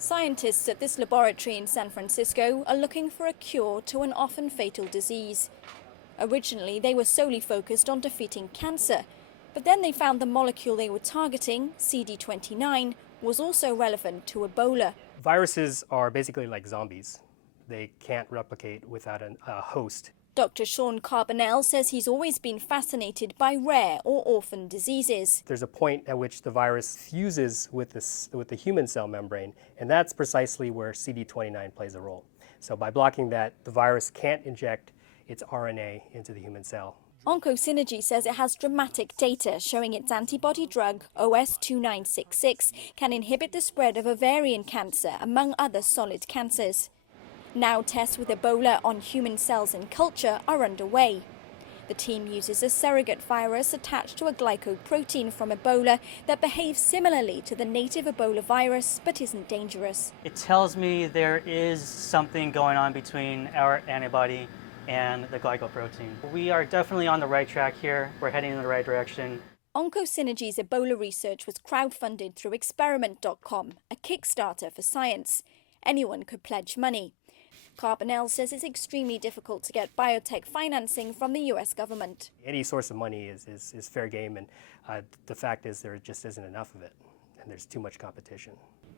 Scientists at this laboratory in San Francisco are looking for a cure to an often fatal disease. Originally, they were solely focused on defeating cancer, but then they found the molecule they were targeting, CD29, was also relevant to Ebola. Viruses are basically like zombies. They can't replicate without a host. Dr. Sean Carbonell says he's always been fascinated by rare or orphan diseases. There's a point at which the virus fuses with the human cell membrane, and that's precisely where CD29 plays a role. So by blocking that, the virus can't inject its RNA into the human cell. OncoSynergy says it has dramatic data showing its antibody drug, OS2966, can inhibit the spread of ovarian cancer, among other solid cancers. Now tests with Ebola on human cells in culture are underway. The team uses a surrogate virus attached to a glycoprotein from Ebola that behaves similarly to the native Ebola virus but isn't dangerous. It tells me there is something going on between our antibody and the glycoprotein. We are definitely on the right track here. We're heading in the right direction. OncoSynergy's Ebola research was crowdfunded through experiment.com, a Kickstarter for science. Anyone could pledge money. Carbonell says it's extremely difficult to get biotech financing from the US government. Any source of money is fair game, and the fact is there just isn't enough of it, and there's too much competition.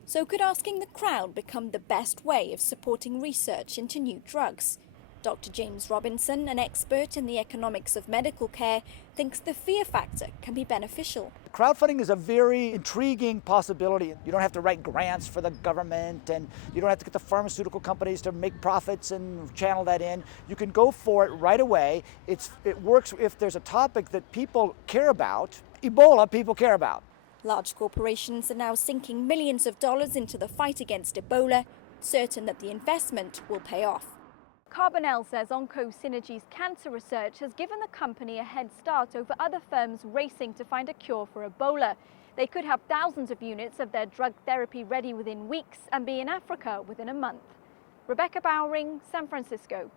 So could asking the crowd become the best way of supporting research into new drugs? Dr. James Robinson, an expert in the economics of medical care, thinks the fear factor can be beneficial. Crowdfunding is a very intriguing possibility. You don't have to write grants for the government, and you don't have to get the pharmaceutical companies to make profits and channel that in. You can go for it right away. It works if there's a topic that people care about. Ebola, people care about. Large corporations are now sinking millions of dollars into the fight against Ebola, certain that the investment will pay off. Carbonell says OncoSynergy's cancer research has given the company a head start over other firms racing to find a cure for Ebola. They could have thousands of units of their drug therapy ready within weeks and be in Africa within a month. Rebecca Bowring, San Francisco.